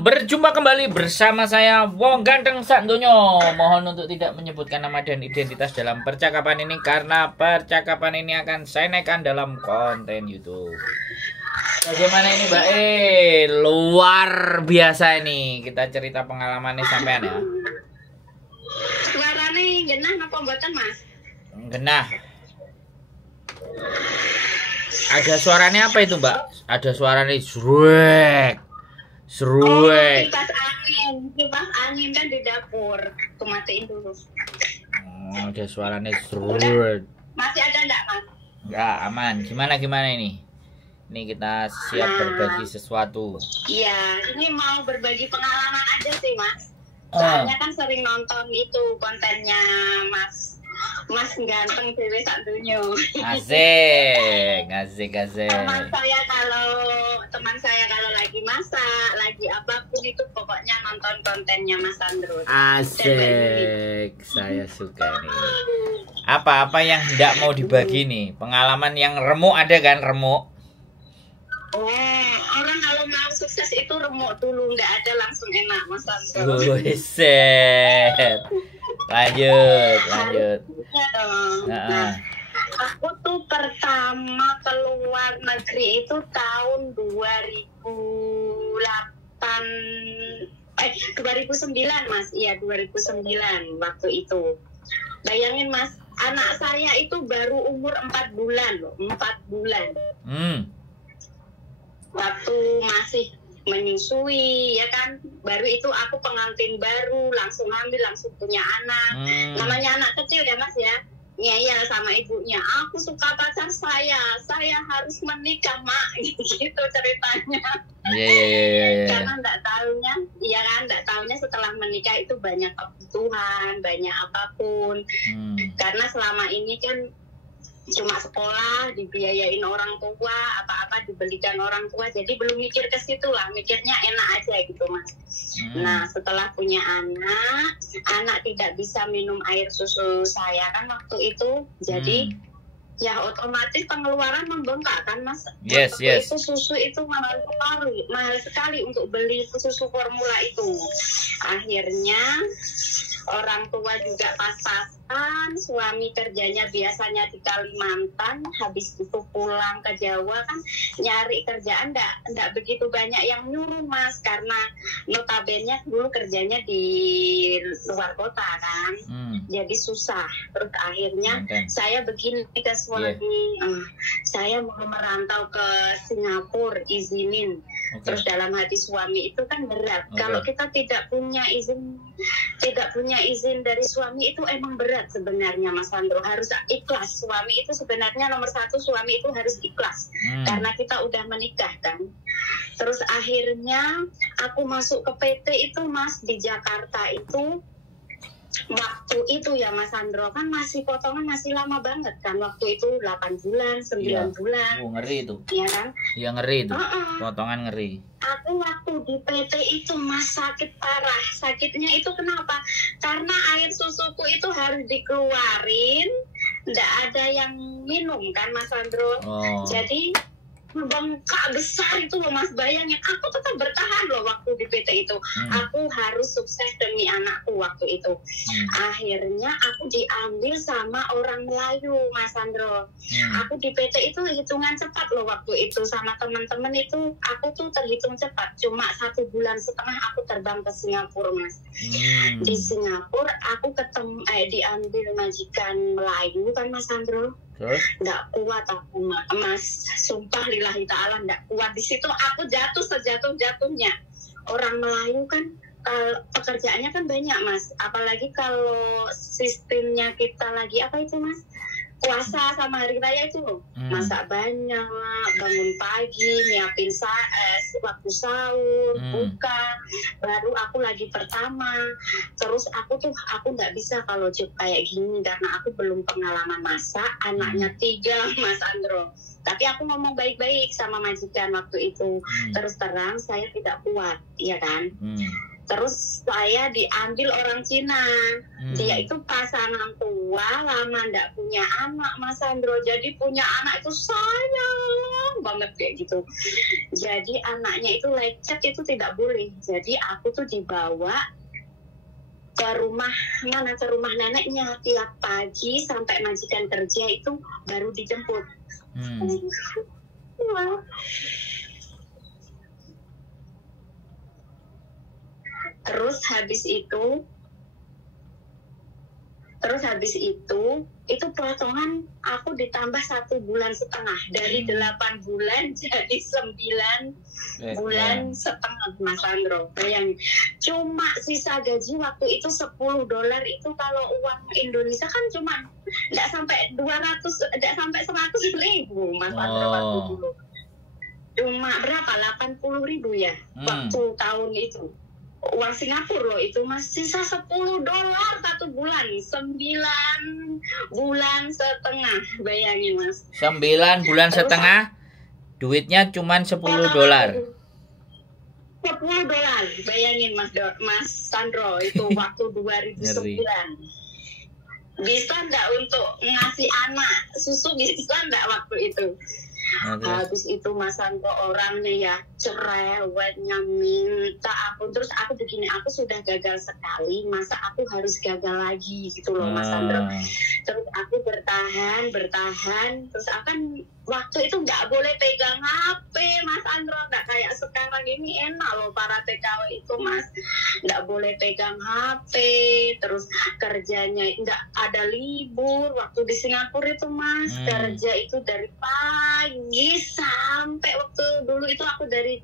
Salam, berjumpa kembali bersama saya Wong Ganteng Sakdonyo. Mohon untuk tidak menyebutkan nama dan identitas dalam percakapan ini karena percakapan ini akan saya naikkan dalam konten YouTube. Bagaimana ini Mbak? Luar biasa ini. Kita cerita pengalamannya sampean ya. Suaranya genah apa mboten, Mas? Genah. Ada suaranya apa itu Mbak? Ada suaranya zruek. Seruek. Kipas angin kan di dapur. Kumatiin dulu. Oh, ada suaranya seruek. Masih ada enggak, Mas? Enggak, aman. Gimana ini? Ini kita siap berbagi sesuatu. Iya, ini mau berbagi pengalaman aja sih, Mas. Soalnya kan sering nonton itu kontennya Mas Ganteng Dewe Sakdonyo. Asik. Teman saya kalau lagi masak, lagi apapun itu pokoknya nonton kontennya Mas Sandro. Asik. Saya suka nih. Apa yang tidak mau dibagi nih? Pengalaman yang remuk ada kan, remuk? Orang kalau mau sukses itu remuk dulu, nggak ada langsung enak, Mas Sandro. Buset. Lanjut. Ya dong. Nah, aku tuh pertama keluar negeri itu tahun 2009, Mas. Iya, 2009 waktu itu. Bayangin, Mas, anak saya itu baru umur 4 bulan loh, 4 bulan. Waktu masih menyusui, ya kan, baru itu aku pengantin baru, langsung hamil, langsung punya anak. Namanya anak kecil ya, Mas ya, ngeyel sama ibunya, aku suka pacar saya harus menikah, Mak. Gitu ceritanya. Iya. Karena nggak taunya setelah menikah itu banyak kebutuhan, banyak apapun. Karena selama ini kan cuma sekolah, dibiayain orang tua, apa-apa dibelikan orang tua, jadi belum mikir ke situ lah, mikirnya enak aja gitu, Mas. Nah, setelah punya anak tidak bisa minum air susu saya kan waktu itu, jadi ya otomatis pengeluaran membengkak kan, Mas. Yes. Itu susu itu mahal sekali untuk beli susu formula itu. Akhirnya orang tua juga pas-pasan, suami kerjanya biasanya di Kalimantan, habis itu pulang ke Jawa kan nyari kerjaan enggak begitu banyak yang nyuruh, Mas, karena notabene dulu kerjanya di luar kota kan. Jadi susah. Terus akhirnya saya begini ke suami, saya mau merantau ke Singapura, izinin. Terus dalam hati suami itu kan berat. Kalau kita tidak punya izin dari suami itu emang berat sebenarnya, Mas Sandro. Harus ikhlas. Suami itu sebenarnya nomor satu, suami itu harus ikhlas. Karena kita udah menikah kan. Terus akhirnya aku masuk ke PT itu, Mas, di Jakarta itu. Waktu itu ya, Mas Sandro, kan masih potongan masih lama banget kan. Waktu itu 8 bulan, 9 bulan. Ngeri itu. Iya kan? Iya, ngeri itu. Potongan ngeri. Aku waktu di PT itu, Mas, sakit parah. Sakitnya itu kenapa? Karena air susuku itu harus dikeluarin, nggak ada yang minum kan, Mas Sandro. Jadi bengkak besar itu loh, Mas. Bayangin, aku tetap bertahan loh waktu di PT itu. Aku harus sukses demi anakku waktu itu. Akhirnya aku diambil sama orang Melayu, Mas Sandro. Aku di PT itu hitungan cepat loh waktu itu. Sama teman-teman itu aku tuh terhitung cepat. Cuma 1,5 bulan aku terbang ke Singapura, Mas. Di Singapura aku diambil majikan Melayu kan, Mas Sandro. Nggak kuat aku, Mas, sumpah lillahi ta'ala nggak kuat. Di situ aku jatuh sejatuh-jatuhnya. Orang Melayu kan pekerjaannya kan banyak, Mas, apalagi kalau sistemnya kita lagi apa itu, Mas, puasa sama hari raya itu loh. Masak banyak, bangun pagi, nyiapin waktu sahur, buka. Baru aku lagi pertama. Terus aku nggak bisa kalau job kayak gini karena aku belum pengalaman masak. Anaknya 3, Mas Andro. Tapi aku ngomong baik-baik sama majikan waktu itu. Terus terang saya tidak kuat, ya kan. Terus saya diambil orang Cina. Dia itu pasangan tua, lama nggak punya anak, Mas Sandro. Jadi punya anak itu sayang banget kayak gitu. Jadi anaknya itu lecet itu tidak boleh. Jadi aku tuh dibawa ke rumah neneknya tiap pagi sampai majikan kerja itu baru dijemput. Terus habis itu potongan aku ditambah 1,5 bulan dari 8 bulan jadi 9 bulan setengah, Mas Sandro. Bayangin, cuma sisa gaji waktu itu $10 itu kalau uang Indonesia kan cuma nggak sampai 100.000, Mas Sandro waktu dulu. Cuma berapa? 80.000 ya waktu tahun itu. Uang Singapura loh itu masih sisa $10 1 bulan, 9 bulan setengah, bayangin Mas. 9 bulan setengah, duitnya cuma $10. $10, bayangin Mas Sandro itu waktu 2009. Bisa nggak untuk ngasih anak susu, bisa nggak waktu itu? Habis itu Mas Sandro orangnya ya cerewetnya minta aku, terus aku begini, aku sudah gagal sekali, masa aku harus gagal lagi gitu loh Mas Sandro. Terus aku bertahan, terus akan waktu itu nggak boleh pegang HP Mas Sandro, nggak kayak sekarang ini enak loh para TKW itu Mas, nggak boleh pegang HP, terus kerjanya nggak ada libur waktu di Singapura itu Mas. Kerja itu dari pagi sampai waktu dulu itu aku dari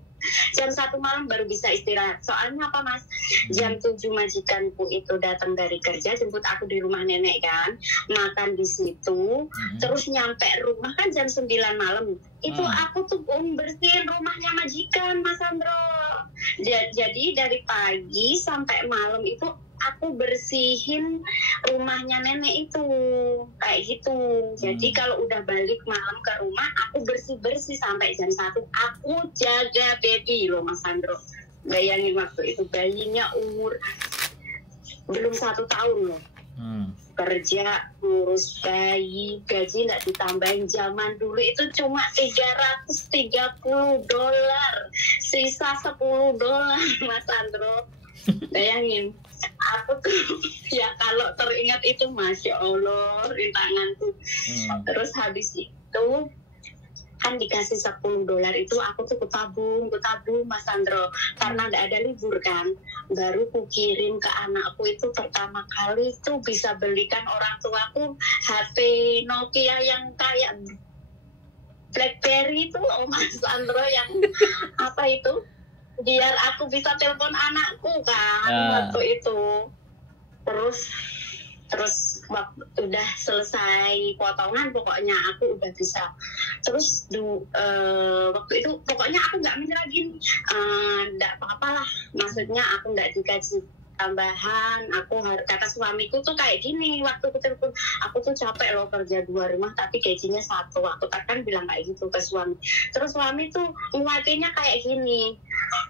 jam 1 malam baru bisa istirahat. Soalnya apa Mas? Jam 7 majikanku itu datang dari kerja, jemput aku di rumah nenek kan, makan di situ, terus nyampe rumah kan jam 9 malam. Itu aku tuh bersihin rumahnya majikan Mas Sandro. Jadi dari pagi sampai malam itu aku bersihin rumahnya nenek itu kayak gitu. Jadi kalau udah balik malam ke rumah, aku bersih sampai jam 1. Aku jaga baby loh Mas Sandro. Bayangin waktu itu bayinya umur belum 1 tahun loh. Kerja ngurus bayi, gaji nggak ditambahin. Zaman dulu itu cuma $330, sisa $10 Mas Sandro. Bayangin, aku tuh ya kalau teringat itu Masya Allah rintangan tuh. Terus habis itu kan dikasih $10 itu aku tuh kutabung Mas Sandro, karena nggak ada libur kan. Baru kukirim ke anakku itu pertama kali tuh bisa belikan orang tuaku HP Nokia yang kayak BlackBerry itu loh Mas Sandro, yang apa itu, biar aku bisa telepon anakku kan waktu itu. Terus waktu udah selesai potongan pokoknya aku udah bisa. Terus waktu itu pokoknya aku nggak menyerah gini, nggak apa-apa lah, maksudnya aku nggak dikasih tambahan. Aku kata suamiku tuh kayak gini waktu aku telepon, aku tuh capek loh kerja 2 rumah tapi gajinya 1. Aku kan bilang kayak gitu ke suami. Terus suami tuh nguatinnya kayak gini,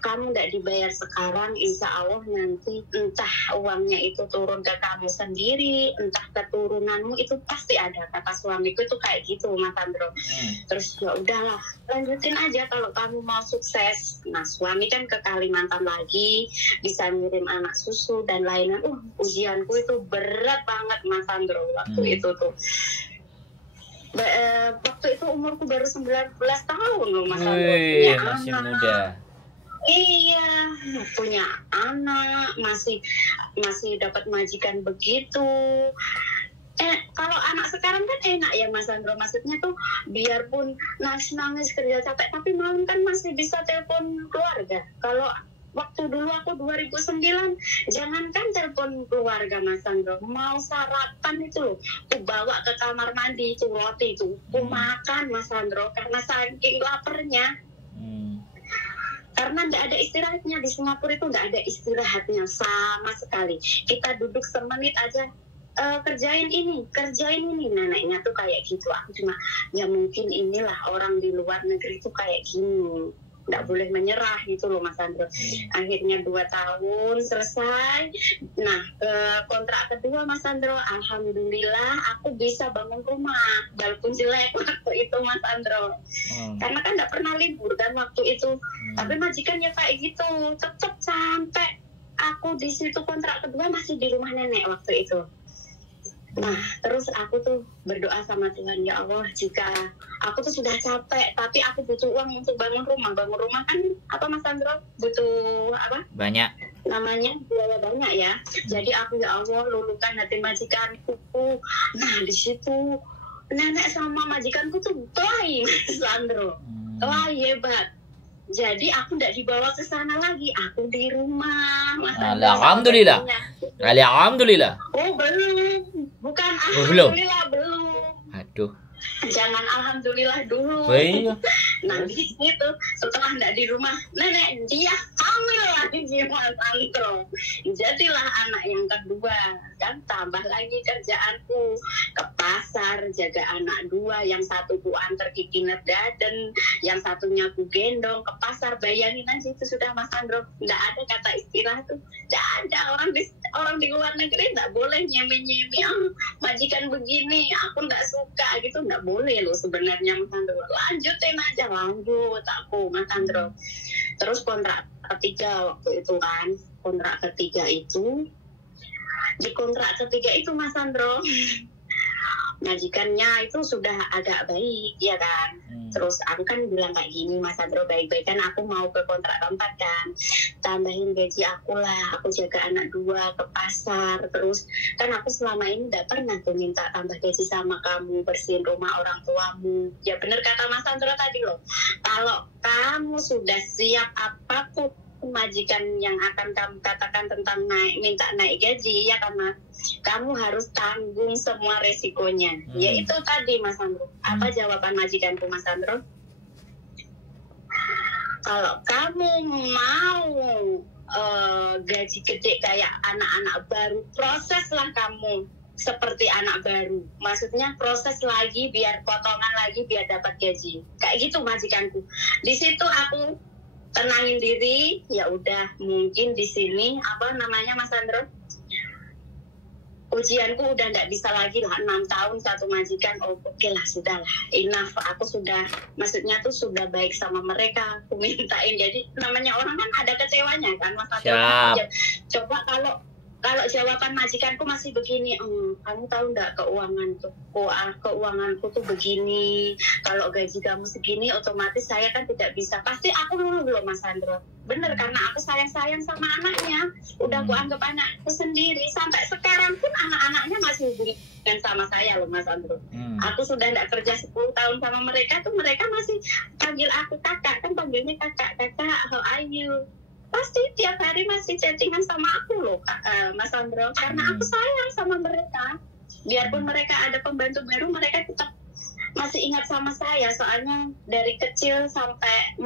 kamu nggak dibayar sekarang, insya Allah nanti entah uangnya itu turun ke kamu sendiri, entah keturunanmu itu pasti ada. Kata suamiku itu kayak gitu Mas Sandro. Terus ya udahlah, lanjutin aja kalau kamu mau sukses. Nah suami kan ke Kalimantan lagi, bisa ngirim anak susu dan lainnya. Ujianku itu berat banget Mas Sandro waktu itu tuh. Waktu itu umurku baru 19 tahun loh Mas Sandro. Masih muda. Iya, punya anak, masih dapat majikan begitu. Kalau anak sekarang kan enak ya Mas Sandro, maksudnya tuh biarpun nangis kerja capek, tapi malam kan masih bisa telepon keluarga. Kalau waktu dulu aku 2009, jangankan telepon keluarga Mas Sandro, mau sarapan itu loh, aku bawa ke kamar mandi itu roti itu, aku makan Mas Sandro karena saking laparnya. Karena nggak ada istirahatnya di Singapura itu, nggak ada istirahatnya sama sekali. Kita duduk semenit aja, kerjain ini, neneknya tuh kayak gitu. Aku cuma ya mungkin inilah orang di luar negeri tuh kayak gini. nggak boleh menyerah gitu loh Mas Andro. Akhirnya 2 tahun selesai. Nah kontrak kedua Mas Andro, alhamdulillah aku bisa bangun rumah walaupun jelek waktu itu Mas Andro. Karena kan nggak pernah libur kan waktu itu. Tapi majikan ya kayak gitu, tetap sampai aku di situ kontrak kedua masih di rumah nenek waktu itu. Nah, terus aku tuh berdoa sama Tuhan, ya Allah, jika aku tuh sudah capek, tapi aku butuh uang untuk bangun rumah. Bangun rumah kan, apa Mas Andro? Butuh apa? Banyak. Namanya biaya banyak ya. Jadi aku, ya Allah, luluhkan hati majikanku. Nah, di situ nenek sama majikanku tuh baik, Mas Andro. Wah, hebat. Jadi aku tidak dibawa ke sana lagi, aku di rumah. Alhamdulillah. Alhamdulillah. Oh belum, bukan belum. alhamdulillah belum. Aduh. Jangan alhamdulillah dulu. Iya. Nanti itu setelah tidak di rumah, nenek dia hamil lagi di Mas Andro. Jadilah anak yang kedua, kan tambah lagi kerjaanku ke pasar jaga anak 2, yang satu ku antar ke kindergarten, yang satunya ku gendong ke pasar. Bayangin aja itu sudah Mas Andro, nggak ada kata istilah tuh, nggak ada. Orang di luar negeri nggak boleh nyemi-nyemi, majikan begini aku nggak suka gitu, nggak boleh loh sebenarnya Mas Andro. Lanjutin aja, lanjut aku Mas Andro. Terus kontrak ketiga waktu itu kan, kontrak ketiga itu, di kontrak ketiga itu Mas Andro, majikannya itu sudah agak baik ya kan. Terus aku kan bilang kayak gini, Mas Andro, baik-baik kan aku mau ke kontrak keempat kan, tambahin gaji aku lah, aku jaga anak 2 ke pasar. Terus kan aku selama ini gak pernah tuh minta tambah gaji sama kamu, bersihin rumah orang tuamu. Ya bener kata Mas Andro tadi loh, kalau kamu sudah siap apapun majikan yang akan kamu katakan tentang minta naik gaji, ya kan Mas, kamu harus tanggung semua resikonya. Yaitu tadi Mas Andro. Apa jawaban majikanku Mas Andro? Kalau kamu mau gaji gede kayak anak-anak baru, proseslah kamu seperti anak baru. Maksudnya proses lagi biar potongan lagi biar dapat gaji. Kayak gitu majikanku. Di situ aku tenangin diri, ya udah, mungkin di sini apa namanya Mas Andro, ujianku udah nggak bisa lagi lah, 6 tahun satu majikan. Oke lah, sudah lah, enough. Aku sudah, maksudnya tuh sudah baik sama mereka, aku mintain. Jadi namanya orang kan ada kecewanya kan Mas Andro. Coba kalau jawaban majikanku masih begini, kamu tahu nggak keuanganku tuh begini, kalau gaji kamu segini, otomatis saya kan tidak bisa. Pasti aku dulu loh Mas Andro. Bener, karena aku sayang sama anaknya, udah aku anggap anakku sendiri. Sampai sekarang pun anak-anaknya masih hubungan sama saya loh Mas Andro. Aku sudah nggak kerja 10 tahun sama mereka tuh, mereka masih panggil aku kakak, kan panggilnya kakak, how are you? Pasti tiap hari masih chattingan sama aku loh Mas Andro, karena aku sayang sama mereka. Biarpun mereka ada pembantu baru, mereka tetap masih ingat sama saya. Soalnya dari kecil sampai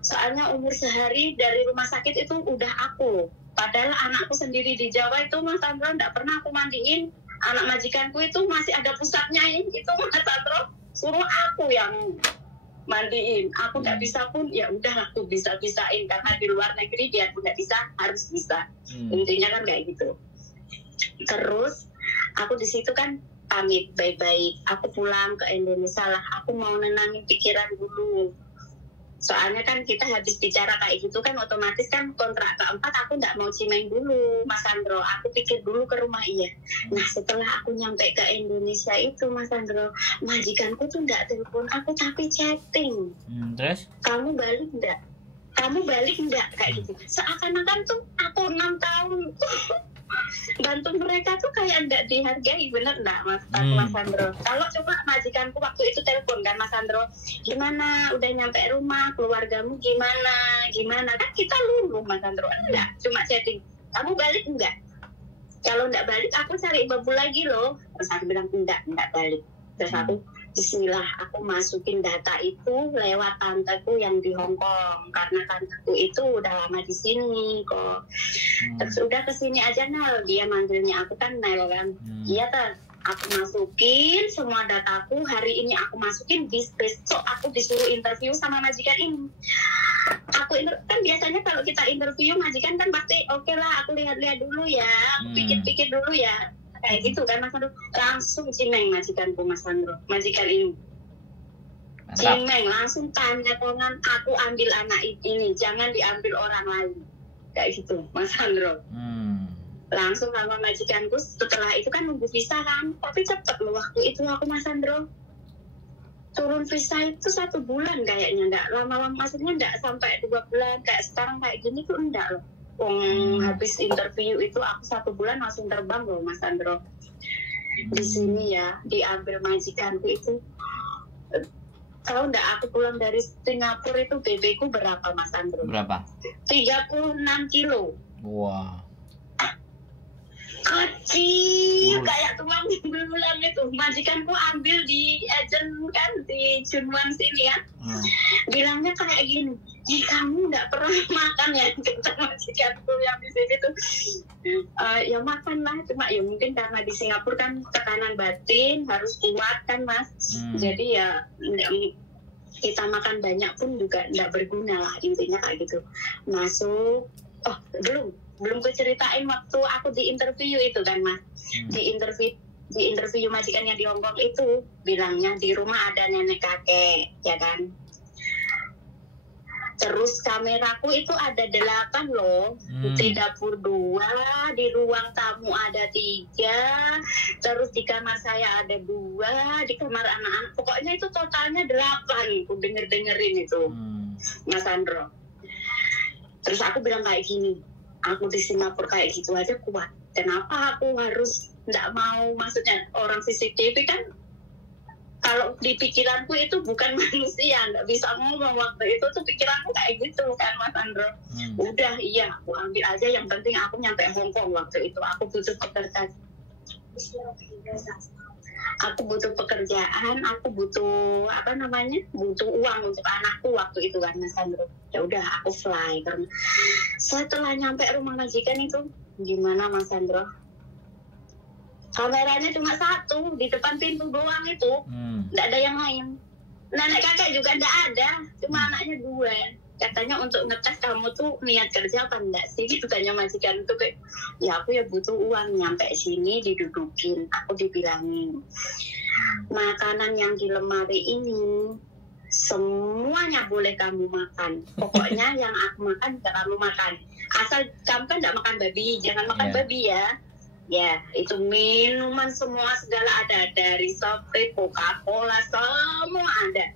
soalnya umur sehari dari rumah sakit itu udah aku. Padahal anakku sendiri di Jawa itu Mas Andro nggak pernah aku mandiin. Anak majikanku itu masih ada pusatnya gitu Mas Andro, suruh aku yang mandiin. Aku nggak bisa pun ya udah aku bisa-bisain, karena di luar negeri dia pun nggak bisa, harus bisa. Intinya kan kayak gitu. Terus aku di situ kan pamit baik-baik, aku pulang ke Indonesia lah, aku mau nenangin pikiran dulu. Soalnya kan kita habis bicara kayak gitu kan, otomatis kan kontrak keempat aku nggak mau cimeng dulu Mas Andro, aku pikir dulu ke rumah. Iya. Nah setelah aku nyampe ke Indonesia itu Mas Andro, majikanku tuh nggak telepon aku tapi chatting. Terus? Kamu balik nggak? Kayak gitu. Seakan-akan tuh aku 6 tahun bantu mereka tuh kayak nggak dihargai. Bener nggak Mas Andro? Kalau coba majikanku waktu itu telepon kan Mas Andro, gimana udah nyampe rumah, keluargamu gimana kan kita luluh Mas Andro. Enggak, cuma chatting, kamu balik enggak? Kalau enggak balik aku cari babu lagi loh. Terus aku bilang enggak balik. Terus aku bismillah, aku masukin data itu lewat tanteku yang di Hong Kong, karena tanteku itu udah lama di sini kok. Terus udah kesini aja Nel, dia manggilnya aku kan Nel kan. Iya Aku masukin semua dataku, hari ini aku masukin, besok aku disuruh interview sama majikan ini. Kan biasanya kalau kita interview majikan kan pasti oke lah, aku lihat-lihat dulu ya, aku pikir-pikir dulu ya, kayak gitu kan Mas Andro. Langsung cimeng majikanku Mas Andro, majikan ini cimeng, langsung tanda tangan, aku ambil anak ini, jangan diambil orang lain, kayak gitu Mas Andro. Langsung sama majikanku, setelah itu kan nunggu visa kan, tapi cepet loh waktu itu aku Mas Andro. Turun visa itu 1 bulan kayaknya, nggak lama-lama, maksudnya nggak sampai 2 bulan, kayak sekarang kayak gini tuh enggak loh. Habis interview itu aku 1 bulan langsung terbang loh Mas Andro. Di sini ya, diambil majikanku itu. Tahu nggak aku pulang dari Singapura itu BB ku berapa Mas Andro? Berapa? 36 kilo. Wah. Kecil kayak tulang bulan itu. Majikanku ambil di agent kan di Junwan sini ya. Bilangnya kayak gini, kamu nggak pernah makan ya? Kata majikanku yang di sini tuh. Ya makan lah, cuma ya mungkin karena di Singapura kan tekanan batin harus kuat kan Mas. Jadi ya kita makan banyak pun juga nggak berguna lah, intinya kayak gitu. Masuk, belum keceritain waktu aku di interview itu kan Mas. Di interview majikan yang di Hongkong itu bilangnya di rumah ada nenek kakek ya kan. Terus kameraku itu ada 8 loh. Di dapur 2, di ruang tamu ada 3, terus di kamar saya ada 2, di kamar anak-anak, pokoknya itu totalnya 8. Aku dengerin itu Mas Andro. Terus aku bilang kayak gini, aku di Singapura kayak gitu aja kuat, kenapa aku harus nggak mau, maksudnya orang CCTV kan kalau di pikiranku itu bukan manusia, nggak bisa ngomong waktu itu tuh pikiranku kayak gitu kan Mas Andro. Udah iya, aku ambil aja, yang penting aku nyampe Hongkong waktu itu, aku butuh pekerjaan. Aku butuh pekerjaan, aku butuh butuh uang untuk anakku waktu itu kan Mas Andro. Ya udah aku fly. Karena setelah nyampe rumah majikan itu gimana Mas Andro? Kameranya cuma 1 di depan pintu doang itu, nggak ada yang lain. Nenek kakek juga nggak ada, cuma anaknya 2. Katanya untuk ngetes kamu tuh niat kerja apa enggak sih, gitu tanya majikan tuh. Kayak ya aku ya butuh uang, nyampe sini didudukin, aku dibilangin makanan yang di lemari ini semuanya boleh kamu makan, pokoknya yang aku makan gak kamu makan, asal kamu kan gak makan babi, jangan makan babi ya. Ya, itu minuman semua segala ada, dari Sprite, Coca-Cola, semua ada.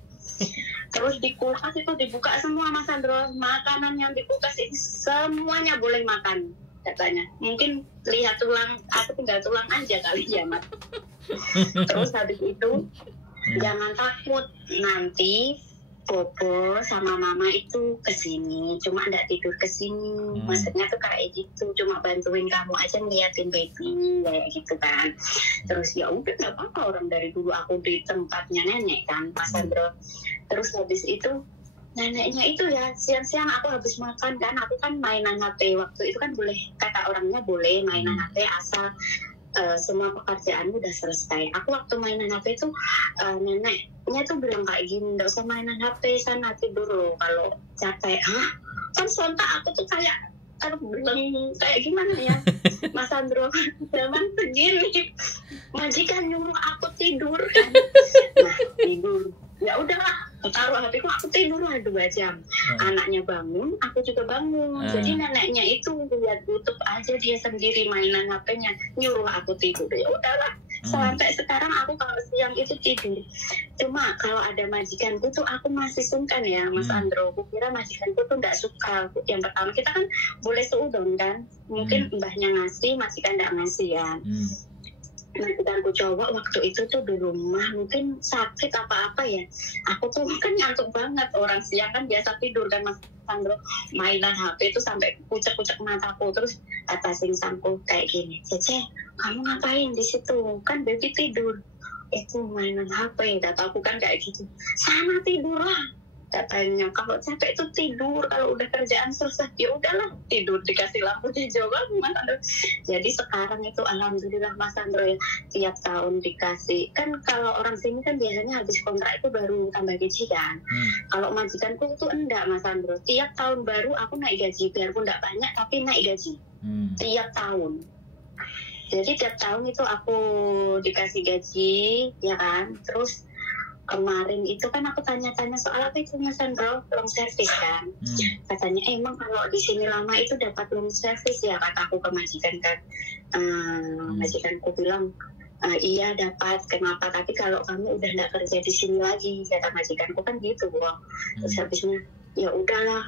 Terus di kulkas itu dibuka semua Mas Andro, makanan yang di kulkas ini semuanya boleh makan katanya. Mungkin lihat tulang, aku tinggal tulang aja kali ya Mas. Terus habis itu jangan takut, nanti Bobo sama Mama itu kesini, cuma nggak tidur kesini. Maksudnya tuh kayak gitu, cuma bantuin kamu aja ngeliatin baby kayak gitu kan. Terus ya udah nggak apa-apa, orang dari dulu aku di tempatnya nenek kan Mas Andro. Terus habis itu neneknya itu ya siang-siang aku habis makan kan, aku kan mainan HP waktu itu kan boleh, kata orangnya boleh mainan HP asal semua pekerjaan udah selesai. Aku waktu mainan HP itu neneknya tuh bilang kayak gini, nggak usah mainan HP, sana tidur loh kalau capek. Kan sontak aku tuh kayak bilang kayak gimana ya Mas Andro, zaman segini majikan nyuruh aku tidur kan. Nah tidur, ya udahlah taruh HP ku, aku tidur lah 2 jam. Anaknya bangun, aku juga bangun. Jadi neneknya itu lihat YouTube aja dia sendiri mainan HP-nya, nyuruh aku tidur. Ya udahlah, sampai sekarang aku kalau siang itu tidur. Cuma kalau ada majikanku tuh aku masih sungkan ya Mas Andro. Aku kira majikanku tuh nggak suka. Yang pertama kita kan boleh seudon kan, mungkin mbahnya ngasih, majikan nggak ngasih ya. Majikanku cowok waktu itu tuh di rumah mungkin sakit apa-apa ya. Aku tuh kan ngantuk banget, orang siang kan biasa tidur kan Mas Andro, mainan HP itu sampai kucek-kucek mataku. Terus kata singsangku kayak gini, Cece kamu ngapain di situ, kan baby tidur. Itu mainan HP, kata aku kan kayak gitu. Sana tidur lah, Katanya kalau capek itu tidur, kalau udah kerjaan selesai ya udahlah tidur, dikasih lampu hijau kan Mas Andro. Jadi sekarang itu alhamdulillah Mas Andro ya, tiap tahun dikasih. Kan kalau orang sini kan biasanya habis kontrak itu baru tambah gaji kan. Kalau majikanku itu enggak Mas Andro, tiap tahun baru aku naik gaji, biarpun enggak banyak tapi naik gaji tiap tahun. Jadi tiap tahun itu aku dikasih gaji ya kan. Terus kemarin itu kan aku tanya-tanya soal apa itu Mas Andro, long service kan. Katanya emang kalau di sini lama itu dapat long service ya, kataku ke majikan kan. Majikanku bilang iya dapat, kenapa, tapi kalau kamu udah nggak kerja di sini lagi, kata majikanku kan gitu Bang. Terus habisnya ya udahlah,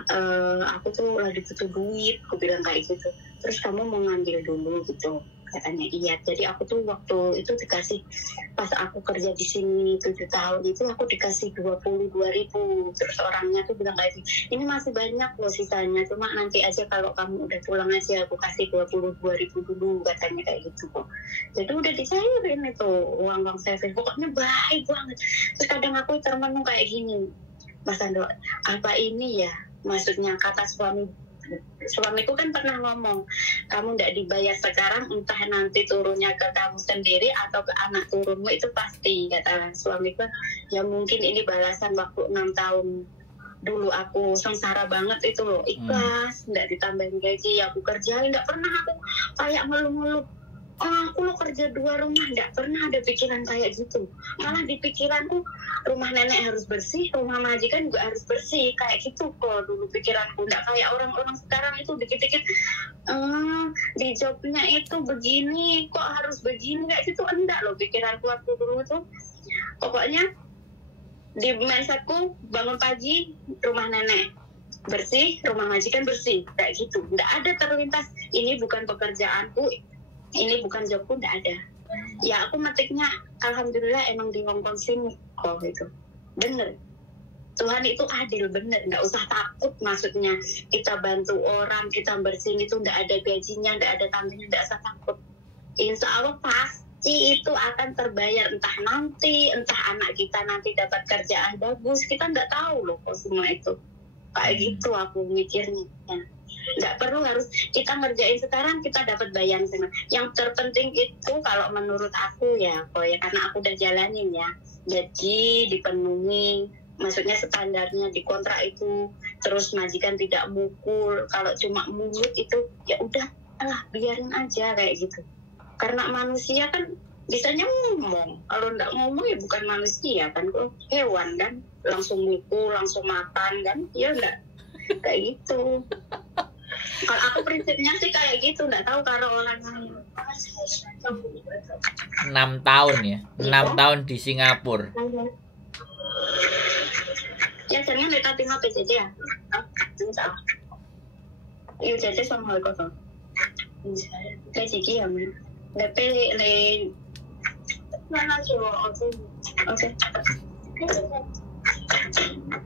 aku tuh lagi butuh duit, aku bilang kayak gitu. Terus kamu mau ngambil dulu gitu, katanya iya. Jadi aku tuh waktu itu dikasih, pas aku kerja di sini 7 tahun itu aku dikasih 22.000. Terus orangnya tuh bilang kayak ini masih banyak loh sisanya, cuma nanti aja kalau kamu udah pulang aja aku kasih 22.000 dulu, katanya kayak gitu kok. Jadi udah disairin itu uang service, pokoknya baik banget. Terus kadang aku termenung kayak gini Mas Andro, apa ini ya maksudnya, kata suamiku kan pernah ngomong, kamu tidak dibayar sekarang, entah nanti turunnya ke kamu sendiri atau ke anak turunmu, itu pasti, kata suamiku. Ya mungkin ini balasan waktu 6 tahun dulu aku sengsara banget itu loh, ikhlas, tidak ditambahin gaji, aku kerjain, tidak pernah aku kayak ngeluh-ngeluh. Aku lo kerja 2 rumah, nggak pernah ada pikiran kayak gitu. Malah di pikiranku rumah nenek harus bersih, rumah majikan juga harus bersih, kayak gitu kok dulu pikiranku. Nggak kayak orang-orang sekarang itu dikit-dikit di jobnya itu begini, kok harus begini, kayak gitu. Enggak loh pikiranku waktu dulu tuh. Pokoknya di mindsetku bangun pagi rumah nenek bersih, rumah majikan bersih, kayak gitu. Nggak ada terlintas ini bukan pekerjaanku, ini bukan jobku, enggak ada. Ya aku metiknya alhamdulillah emang di Hongkong sini kok gitu. Bener, Tuhan itu adil, bener, enggak usah takut. Maksudnya kita bantu orang, kita bersihin itu enggak ada gajinya, enggak ada tambahnya, enggak usah takut. Insya Allah pasti itu akan terbayar, entah nanti, entah anak kita nanti dapat kerjaan bagus, kita enggak tahu loh kok semua itu. Kayak gitu aku mikirnya. Nggak perlu harus kita ngerjain sekarang kita dapat bayaran semua. Yang terpenting itu kalau menurut aku ya, karena aku udah jalanin ya, gaji dipenuhi, maksudnya standarnya di kontrak itu, terus majikan tidak mukul. Kalau cuma mulut itu ya udah lah, biarin aja kayak gitu. Karena manusia kan bisanya ngomong, kalau nggak ngomong ya bukan manusia kan, kok hewan kan, langsung mukul, langsung makan kan, ya enggak kayak gitu. Kalau aku prinsipnya sih kayak gitu, nggak tahu kalau orang lain. 6 tahun ya, 6 tahun di Singapura. Ya jangan kita tinggal PJJ ya. Iya jadi sama hal kosong. PJJ ya men. Tapi le. Oke.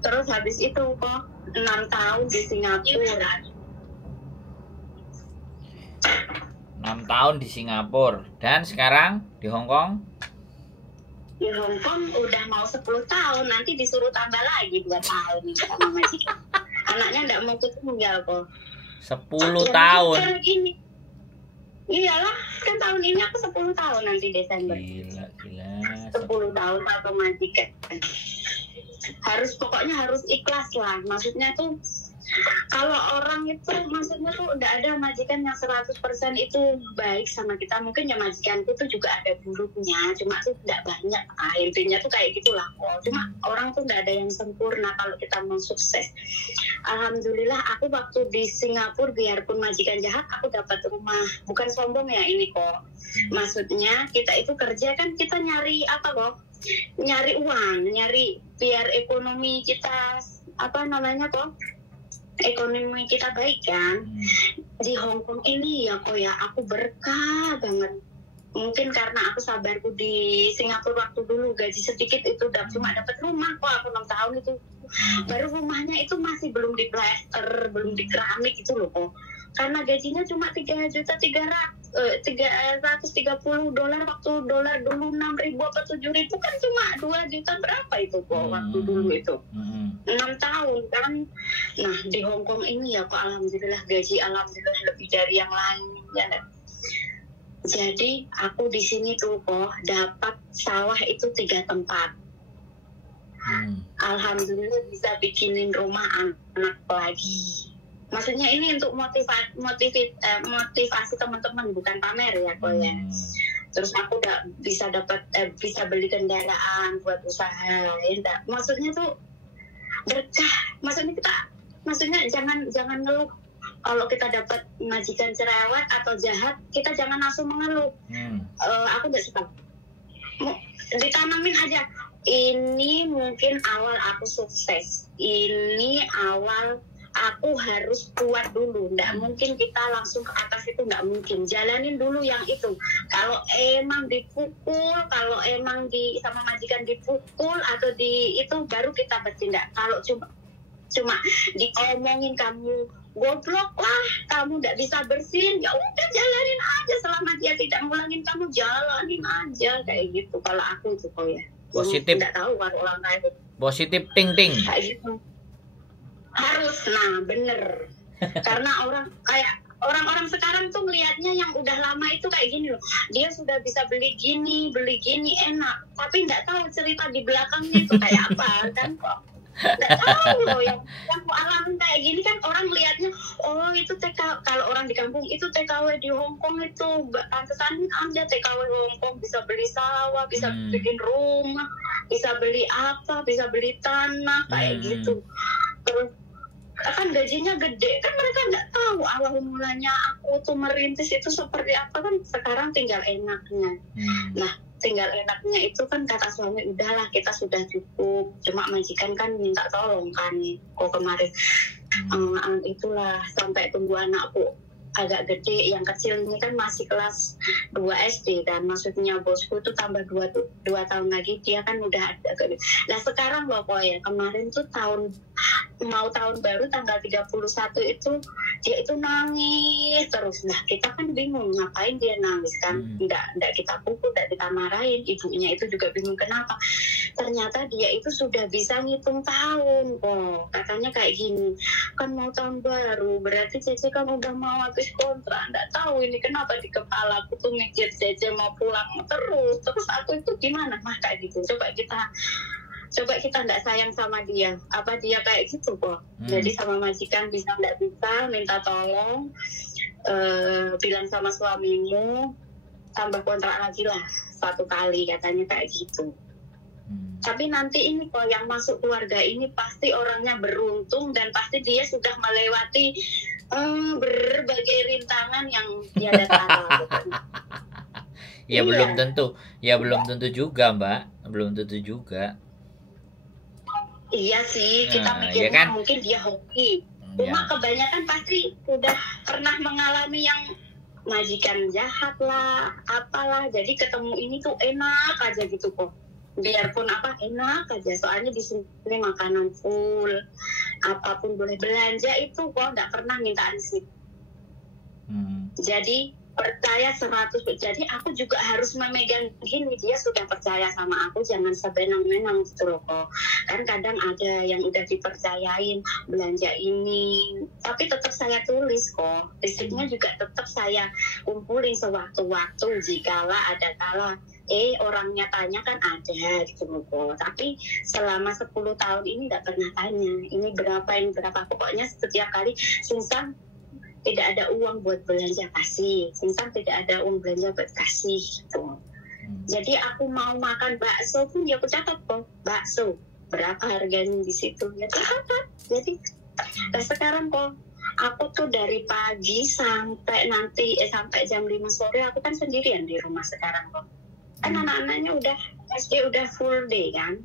Terus habis itu kok 6 tahun di Singapura. 6 tahun di Singapura dan sekarang di Hong Kong. Di Hong Kong udah mau 10 tahun, nanti disuruh tambah lagi 2 tahun sama majikan. Anaknya enggak mau ketinggal kok. 10 tahun. Ini. Iyalah, kan tahun ini aku 10 tahun nanti Desember. Gila. 10 tahun satu majikan. Pokoknya harus ikhlas lah. Maksudnya tuh kalau orang itu maksudnya tuh udah ada majikan yang 100% itu baik sama kita. Mungkin ya majikanku tuh juga ada buruknya, cuma tuh tidak banyak. Intinya tuh kayak gitulah kok. Cuma orang tuh nggak ada yang sempurna kalau kita mau sukses. Alhamdulillah aku waktu di Singapura biarpun majikan jahat aku dapat rumah. Bukan sombong ya ini kok. Maksudnya kita itu kerja kan kita nyari apa kok? Nyari uang, nyari biar ekonomi kita ekonomi kita baik kan. Di Hong Kong ini ya kok ya aku berkah banget. Mungkin karena aku sabarku di Singapura waktu dulu gaji sedikit itu udah cuma dapat rumah kok. Aku 6 tahun itu baru rumahnya itu masih belum diplaster, belum di keramik itu loh kok. Karena gajinya cuma 3.300.000 $330 waktu dolar dulu 6.000 apa 7.000 kan cuma 2 juta berapa itu kok waktu dulu itu 6 tahun kan. Nah di Hong Kong ini ya kok alhamdulillah gaji alhamdulillah lebih dari yang lain ya. Jadi aku di sini tuh kok dapat sawah itu 3 tempat. Alhamdulillah bisa bikinin rumah anak lagi. Maksudnya ini untuk motivasi teman-teman, bukan pamer ya kok ya. Terus aku udah bisa beli kendaraan buat usaha. Ya, maksudnya tuh berkah. Maksudnya jangan ngeluh. Kalau kita dapat majikan cerewet atau jahat, kita jangan langsung mengeluh. Aku nggak suka. Ditanamin aja. Ini mungkin awal aku sukses. Ini awal aku harus kuat dulu. Nggak mungkin kita langsung ke atas itu, nggak mungkin. Jalanin dulu yang itu. Kalau emang dipukul, kalau emang sama majikan dipukul atau itu baru kita bertindak. Kalau cuma diomongin kamu goblok lah, kamu nggak bisa bersin, ya udah jalanin aja selama dia tidak ngulangin kamu, jalanin aja kayak gitu. Kalau aku itu kok ya positif, nggak tahu kalau orang lain positif ting kayak gitu harus. Nah bener karena orang-orang sekarang tuh melihatnya yang udah lama itu kayak gini loh, dia sudah bisa beli gini enak, tapi nggak tahu cerita di belakangnya itu kayak apa kan kok. Nggak tahu loh yang aku alami kayak gini kan orang lihatnya, oh itu kalau orang di kampung itu TKW di Hong Kong itu pantesan aja TKW Hong Kong bisa beli sawah, bisa bikin rumah, bisa beli apa, bisa beli tanah kayak gitu. Terus kan gajinya gede kan, mereka nggak tahu awal mulanya aku tuh merintis itu seperti apa kan. Sekarang tinggal enaknya. Nah tinggal enaknya itu kan kata suami, udahlah kita sudah cukup, cuma majikan kan minta tolong kan kok kemarin. Itulah sampai tunggu anakku agak gede, yang kecil ini kan masih kelas 2 SD dan maksudnya bosku tuh tambah 2 tahun lagi dia kan udah agak gede. Nah sekarang loh pokoknya kemarin tuh mau tahun baru tanggal 31 itu dia itu nangis terus. Nah kita kan bingung ngapain dia nangis kan, enggak kita pukul, enggak kita marahin. Ibunya itu juga bingung kenapa. Ternyata dia itu sudah bisa ngitung tahun kok. Katanya kayak gini, kan mau tahun baru berarti Cece kan udah mau habis kontrak. Enggak tahu ini kenapa di kepala aku tuh mikir Cece mau pulang terus aku itu gimana mah kayak gitu. Coba kita nggak sayang sama dia, apa dia kayak gitu kok. Jadi sama majikan bisa nggak bisa, minta tolong, bilang sama suamimu tambah kontrak lagi lah 1 kali katanya kayak gitu. Tapi nanti ini kok yang masuk keluarga ini pasti orangnya beruntung dan pasti dia sudah melewati berbagai rintangan yang dia datang. Ya belum tentu, belum tentu juga Mbak, belum tentu juga. Iya sih, kita mikirnya ya kan? Mungkin dia hoki. Cuma kebanyakan pasti sudah pernah mengalami yang majikan jahat lah, apalah. Jadi ketemu ini tuh enak aja gitu kok. Biarpun apa enak aja. Soalnya di sini makanan full, apapun boleh belanja itu kok nggak pernah minta ansip. Jadi percaya 100%. Jadi aku juga harus memegang gini, dia sudah percaya sama aku, jangan sebenang-benang gitu loh kok. Kan kadang ada yang udah dipercayain belanja ini, tapi tetap saya tulis kok. Listriknya juga tetap saya kumpulin sewaktu-waktu jikala ada kala orangnya tanya kan ada gitu loh kok. Tapi selama 10 tahun ini nggak pernah tanya ini berapa. Pokoknya setiap kali Sinsang tidak ada uang buat belanja kasih, Sinsang tidak ada uang belanja buat kasih gitu. Jadi aku mau makan bakso pun ya aku catat kok, bakso berapa harganya di situ ya catat. Jadi sekarang kok aku tuh dari pagi sampai jam 5 sore aku kan sendirian di rumah sekarang kok. Kan anak-anaknya udah SD udah full day kan.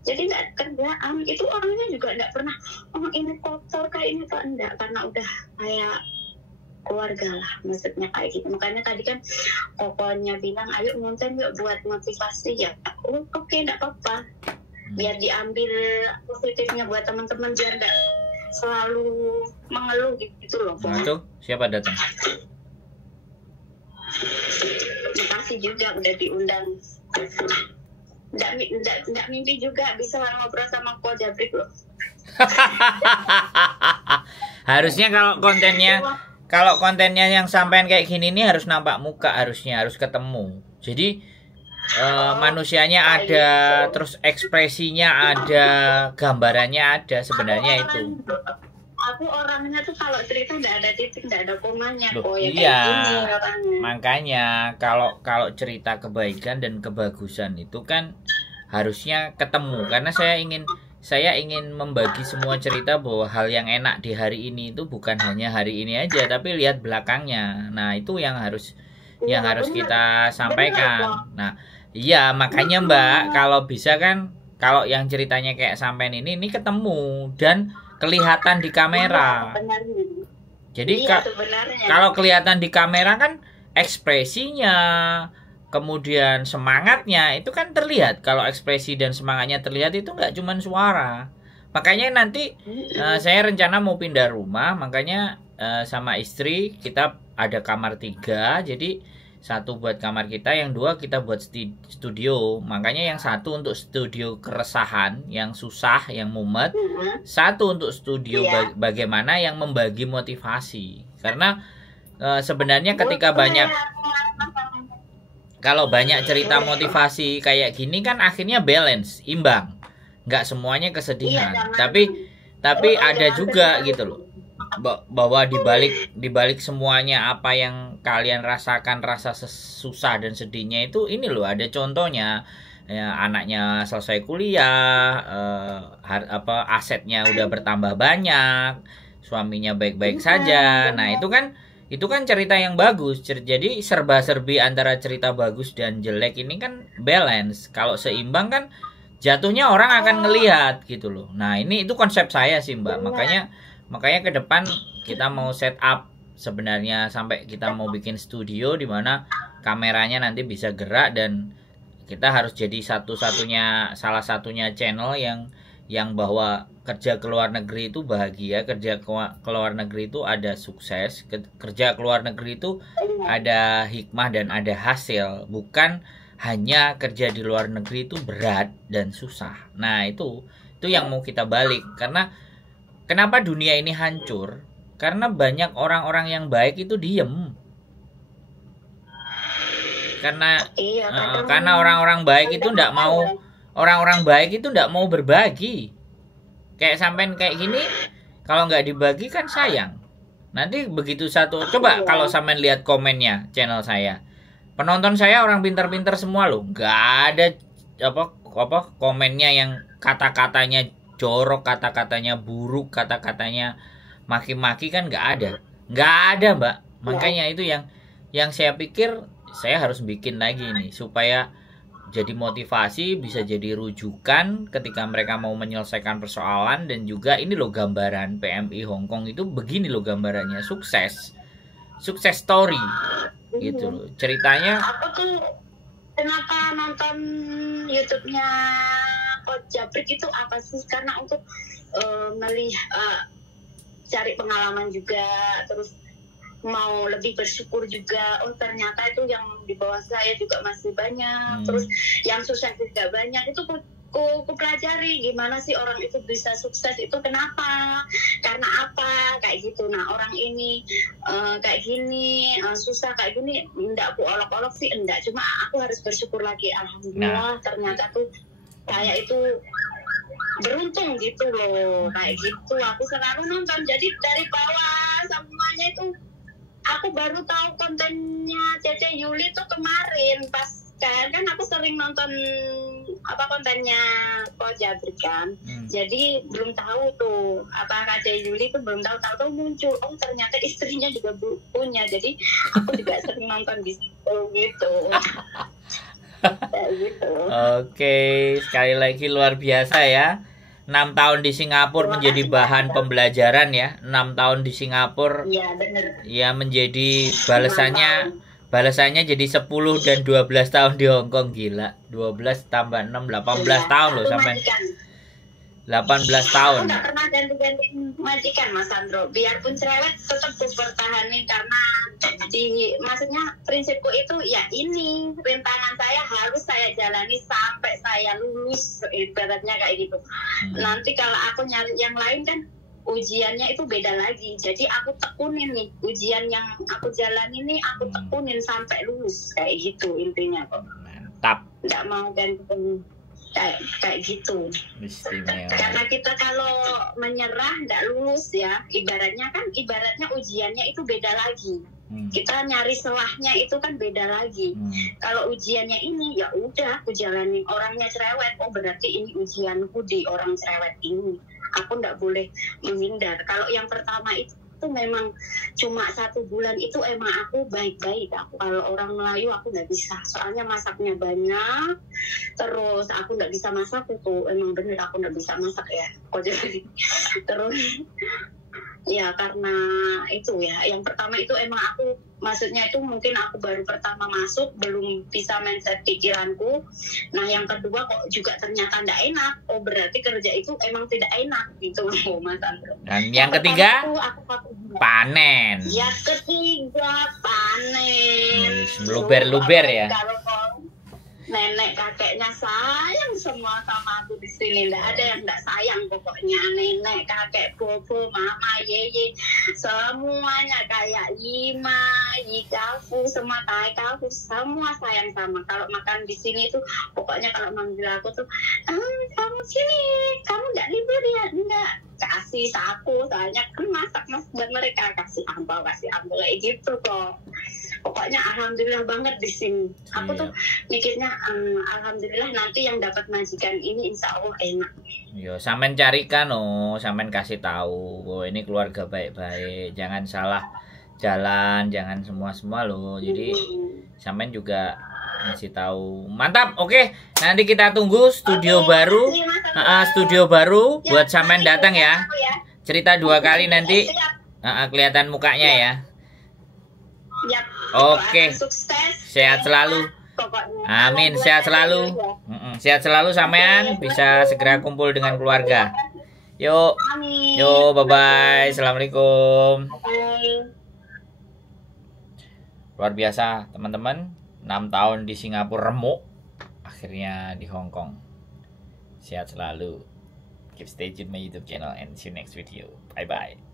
Jadi nggak kerjaan, itu orangnya juga nggak pernah ini kotor kayak ini kok enggak, karena udah kayak keluarga lah maksudnya kayak gitu. Makanya tadi kan pokoknya bilang ayo ngonten yuk buat motivasi ya. Oke, nggak apa-apa, biar diambil positifnya buat teman-teman biar nggak selalu mengeluh gitu loh. Nah tuh siapa datang? Makasih juga udah diundang. Nggak mimpi juga bisa ngobrol sama Ko Jabrik loh. Harusnya kalau kontennya yang sampean kayak gini nih harus nampak muka, harus ketemu. Jadi manusianya ada, terus ekspresinya ada, gambarannya ada, sebenarnya itu. Aku orangnya tuh kalau cerita nggak ada titik, nggak ada komanya. Loh, ya iya, kayak gini, makanya kalau cerita kebaikan dan kebagusan itu kan harusnya ketemu, karena saya ingin membagi semua cerita bahwa hal yang enak di hari ini itu bukan hanya hari ini aja, tapi lihat belakangnya. Nah, itu yang harus kita sampaikan. Nah, iya, makanya Mbak, kalau bisa kan, kalau yang ceritanya kayak sampean ini ketemu dan kelihatan di kamera. Jadi kalau kelihatan di kamera kan ekspresinya, kemudian semangatnya itu kan terlihat. Kalau ekspresi dan semangatnya terlihat itu nggak cuma suara. Makanya nanti saya rencana mau pindah rumah, makanya sama istri kita ada kamar 3, jadi 1 buat kamar kita, yang 2 kita buat studio. Makanya yang 1 untuk studio keresahan, yang susah, yang mumet. 1 untuk studio bagaimana yang membagi motivasi. Karena sebenarnya ketika kalau banyak cerita motivasi kayak gini kan akhirnya balance, imbang. Nggak semuanya kesedihan. Tapi ada juga gitu loh, bahwa dibalik semuanya apa yang kalian rasakan, rasa susah dan sedihnya itu, ini loh ada contohnya ya, anaknya selesai kuliah, asetnya udah bertambah banyak, suaminya baik-baik saja. Nah itu kan cerita yang bagus. Jadi serba-serbi antara cerita bagus dan jelek ini kan balance. Kalau seimbang kan jatuhnya orang akan ngelihat gitu loh. Nah itu konsep saya sih Mbak. Makanya ke depan kita mau set up sebenarnya, sampai kita mau bikin studio di mana kameranya nanti bisa gerak, dan kita harus jadi salah satunya channel yang bahwa kerja ke luar negeri itu bahagia, kerja ke luar negeri itu ada sukses, kerja ke luar negeri itu ada hikmah dan ada hasil, bukan hanya kerja di luar negeri itu berat dan susah. Nah itu yang mau kita balik. Karena kenapa dunia ini hancur? Karena banyak orang-orang yang baik itu diem. Karena orang-orang baik itu enggak mau berbagi. Kayak sampean kayak gini, kalau nggak dibagi kan sayang. Nanti begitu coba kalau sampean lihat komennya channel saya, penonton saya orang pintar-pintar semua loh, nggak ada komennya yang kata-katanya jorok, kata-katanya buruk, kata-katanya maki-maki, kan nggak ada Mbak. Makanya itu yang saya pikir saya harus bikin lagi nih, supaya jadi motivasi, bisa jadi rujukan ketika mereka mau menyelesaikan persoalan. Dan juga ini loh gambaran PMI Hong Kong itu begini loh gambarannya, sukses story gitu loh ceritanya. Aku tuh kenapa nonton YouTube-nya Coach Jabrik itu apa sih? Karena untuk melihat, cari pengalaman juga, terus mau lebih bersyukur juga. Oh ternyata itu yang di bawah saya juga masih banyak, terus yang susah juga banyak. Itu ku pelajari gimana sih orang itu bisa sukses itu, kenapa, karena apa, kayak gitu. Nah orang ini kayak gini, susah kayak gini, enggak aku olok-olok sih, enggak, cuma aku harus bersyukur lagi. Alhamdulillah ternyata tuh saya itu beruntung gitu loh, kayak gitu. Aku selalu nonton, jadi dari bawah semuanya itu. Aku baru tahu kontennya Cece Yuli tuh kemarin pas kan aku sering nonton kontennya Coach Jabrik kan. Jadi belum tahu tuh apa Cece Yuli tuh belum tahu muncul. Oh ternyata istrinya juga punya. Jadi aku juga sering nonton di situ gitu. Gitu. Oke, sekali lagi luar biasa ya. 6 tahun di Singapura menjadi bahan pembelajaran ya. 6 tahun di Singapura. Iya, benar. Ya menjadi balasannya jadi 10 dan 12 tahun di Hong Kong. Gila. 12 tambah 6 18 tahun loh sampai. 18 tahun. Aku gak pernah ganti-ganti majikan Mas Sandro. Biarpun cerewet tetap ku pertahanin, karena di maksudnya prinsipku itu ya ini rintangan saya harus saya jalani sampai saya lulus, ibaratnya kayak gitu. Nanti kalau aku nyari yang lain kan ujiannya itu beda lagi, jadi aku tekunin nih ujian yang aku jalani nih, aku tekunin sampai lulus kayak gitu intinya kok. Mantap. Nggak mau kan kayak gitu. Karena kita kalau menyerah nggak lulus ya, ibaratnya ujiannya itu beda lagi. Kita nyari selahnya itu kan beda lagi. Kalau ujiannya ini ya udah aku jalani, orangnya cerewet, oh berarti ini ujianku di orang cerewet ini, aku nggak boleh menghindar. Kalau yang pertama itu memang cuma 1 bulan itu emang aku baik-baik. Aku kalau orang Melayu aku nggak bisa, soalnya masaknya banyak, terus aku nggak bisa masak itu emang bener, aku nggak bisa masak ya kok jadi. Terus ya karena itu ya, yang pertama itu emang aku, maksudnya itu mungkin aku baru pertama masuk, belum bisa mindset pikiranku. Nah yang kedua kok juga ternyata tidak enak, oh berarti kerja itu emang tidak enak gitu loh Mas Andro. Dan yang ketiga panen. Yang ketiga panen. Luber-luber ya. Kalau nenek kakeknya sayang semua sama aku di sini, nggak ada yang nggak sayang pokoknya. Nenek, kakek, bobo, mama, yeye, semuanya kayak Yima, Yikafu, semua Taikafu, semua sayang sama. Kalau makan di sini tuh pokoknya kalau manggil aku tuh, kamu sini, kamu nggak libur ya? Nggak, kasih saku, soalnya kan masak buat mereka, kasih ampau kayak gitu kok. Pokoknya alhamdulillah banget di sini. Aku tuh mikirnya alhamdulillah nanti yang dapat majikan ini insya Allah enak. Yo, sampean carikan sampean kasih tahu bahwa ini keluarga baik-baik, jangan salah jalan, jangan semua loh. Jadi sampean juga ngasih tahu. Mantap. Oke, nanti kita tunggu studio baru. Studio baru buat sampean datang ya. Cerita 2 kali nanti kelihatan mukanya ya. Yap, oke, sukses, sehat selalu. Amin, sehat selalu. Sehat selalu sampean, bisa segera kumpul dengan keluarga. Yuk, yuk, bye-bye. Assalamualaikum. Luar biasa teman-teman, 6 tahun di Singapura remuk, akhirnya di Hong Kong. Sehat selalu. Keep stay tune my YouTube channel and see you next video. Bye-bye.